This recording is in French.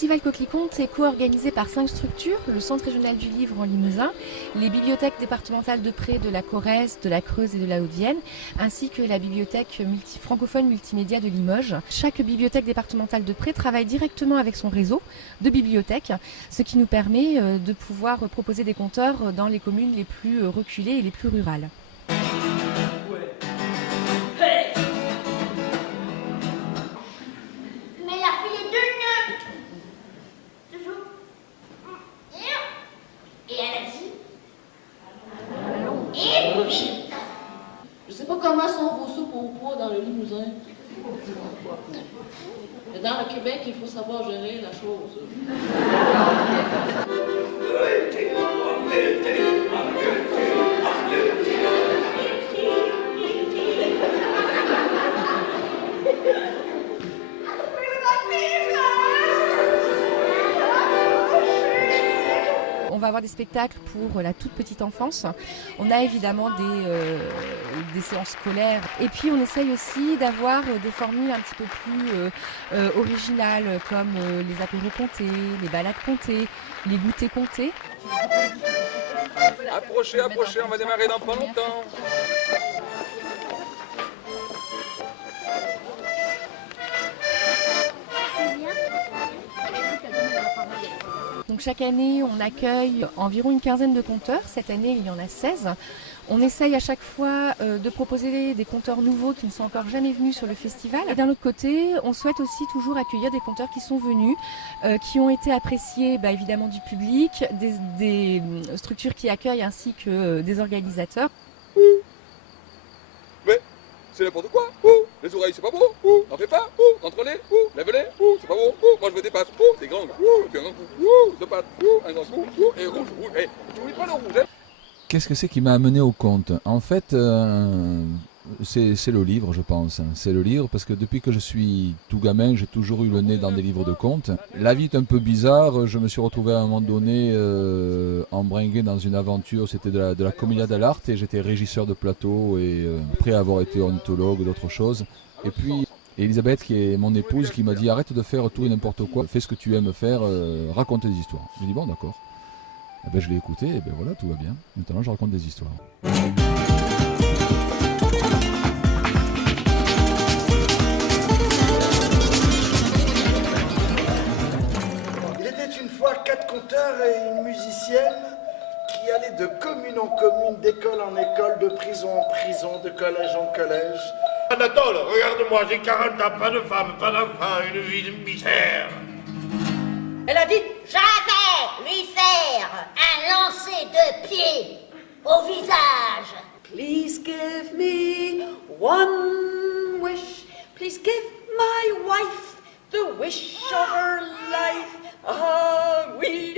Festival Coquelicot est co-organisé par 5 structures, le Centre régional du livre en Limousin, les bibliothèques départementales de Pré, de la Corrèze, de la Creuse et de la Haute-Vienne, ainsi que la bibliothèque francophone multimédia de Limoges. Chaque bibliothèque départementale de Pré travaille directement avec son réseau de bibliothèques, ce qui nous permet de pouvoir proposer des conteurs dans les communes les plus reculées et les plus rurales. Je sais pas comment sont vos soupes au poids dans le Limousin. Mais dans le Québec, il faut savoir gérer la chose. On va avoir des spectacles pour la toute petite enfance. On a évidemment des séances scolaires. Et puis on essaye aussi d'avoir des formules un petit peu plus originales, comme les apéros comptés, les balades comptées, les goûters comptés. Approchez, on va démarrer dans pas longtemps. Donc chaque année, on accueille environ une quinzaine de conteurs. Cette année, il y en a 16. On essaye à chaque fois de proposer des conteurs nouveaux qui ne sont encore jamais venus sur le festival. Et d'un autre côté, on souhaite aussi toujours accueillir des conteurs qui sont venus, qui ont été appréciés évidemment du public, des structures qui accueillent ainsi que des organisateurs. Mais c'est n'importe quoi. Les oreilles, c'est pas beau. N'en fais pas. Contrôlez. Lève-les. C'est pas beau. Moi, je veux des pâtes. Des grandes. Et puis un grand coup. De pâtes. Un grand coup. Et rouge. Et tu n'oublies pas le rouge. Qu'est-ce que c'est qui m'a amené au conte? En fait, c'est le livre, je pense. C'est le livre parce que depuis que je suis tout gamin, j'ai toujours eu le nez dans des livres de contes. La vie est un peu bizarre. Je me suis retrouvé à un moment donné embringué dans une aventure. C'était de la commedia dell'arte et j'étais régisseur de plateau et après avoir été ornithologue, d'autres choses. Et puis Elisabeth, qui est mon épouse, qui m'a dit arrête de faire tout et n'importe quoi, fais ce que tu aimes faire, raconte des histoires. J'ai dit bon d'accord. Je l'ai écouté et voilà, tout va bien. Maintenant je raconte des histoires. Il était une fois 4 conteurs et une musicienne qui allaient de commune en commune, d'école en école, de prison en prison, de collège en collège. Anatole, regarde-moi, j'ai 40 ans, pas de femme, pas d'enfant, une vie de misère. Elle a dit « Je vais lui faire un lancer de pied au visage ». Please give me one wish. Please give my wife the wish of her life. Ah oui.